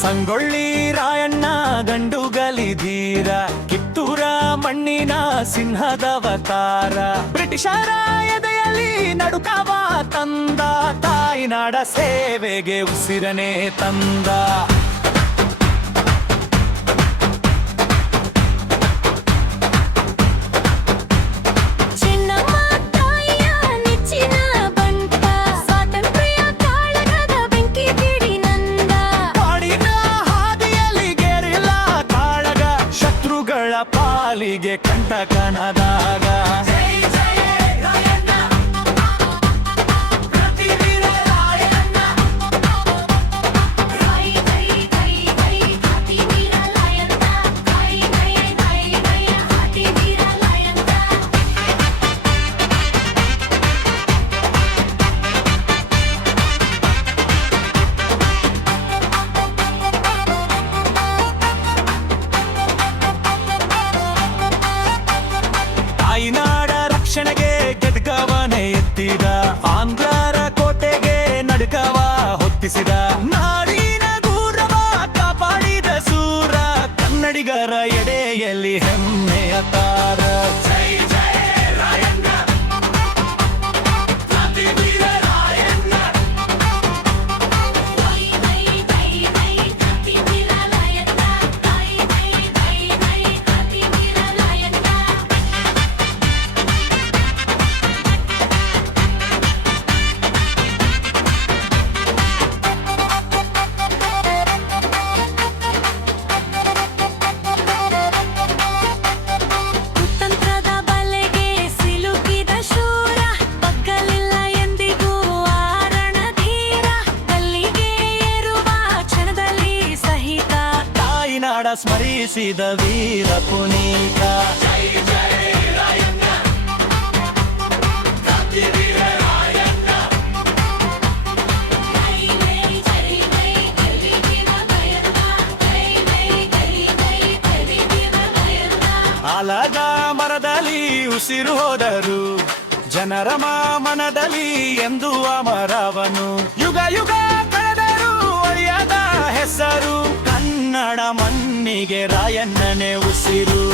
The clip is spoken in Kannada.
ಸಂಗೊಳ್ಳಿ ರಾಯಣ್ಣ ಗಂಡುಗಲಿಧೀರ, ಕಿತ್ತೂರ ಮಣ್ಣಿನ ಸಿಂಹದವತಾರ, ಬ್ರಿಟಿಷರ ಎದೆಯಲ್ಲಿ ನಡುಕವ ತಂದ, ತಾಯಿನಾಡ ಸೇವೆಗೆ ಉಸಿರನೆ ತಂದ. ಪಾಲಿಗೆ ಕಂಠ ಕಣದಾಗ ತಾಯಿನಾಡ ರಕ್ಷಣೆಗೆ ಗೆದ್ಗವನೆ ಎತ್ತಿದ, ಆಂಗ್ಲರ ಕೋಟೆಗೆ ನಡುಕವ ಹೊತ್ತಿಸಿದ, ನಾಡಿನ ಗೌರವ ಕಾಪಾಡಿದ ಸೂರ, ಕನ್ನಡಿಗರ ಎಡೆಯಲ್ಲಿ ಹೆಮ್ಮೆಯ ತಾರ. ಸ್ಮರಿಸಿದ ವೀರ ಪುನೀತ. ಆಲದ ಮರದಲ್ಲಿ ಉಸಿರು ಹೋದರು, ಜನರ ಮನದಲ್ಲಿ ಎಂದು ಅಮರವನು, ಯುಗ ಯುಗ ಕಳೆದರು ಒಯ್ಯದ ಹೆಸರು, ಕನ್ನಡ ಮಣ್ಣಿಗೆ ರಾಯಣ್ಣನೇ ಉಸಿರು.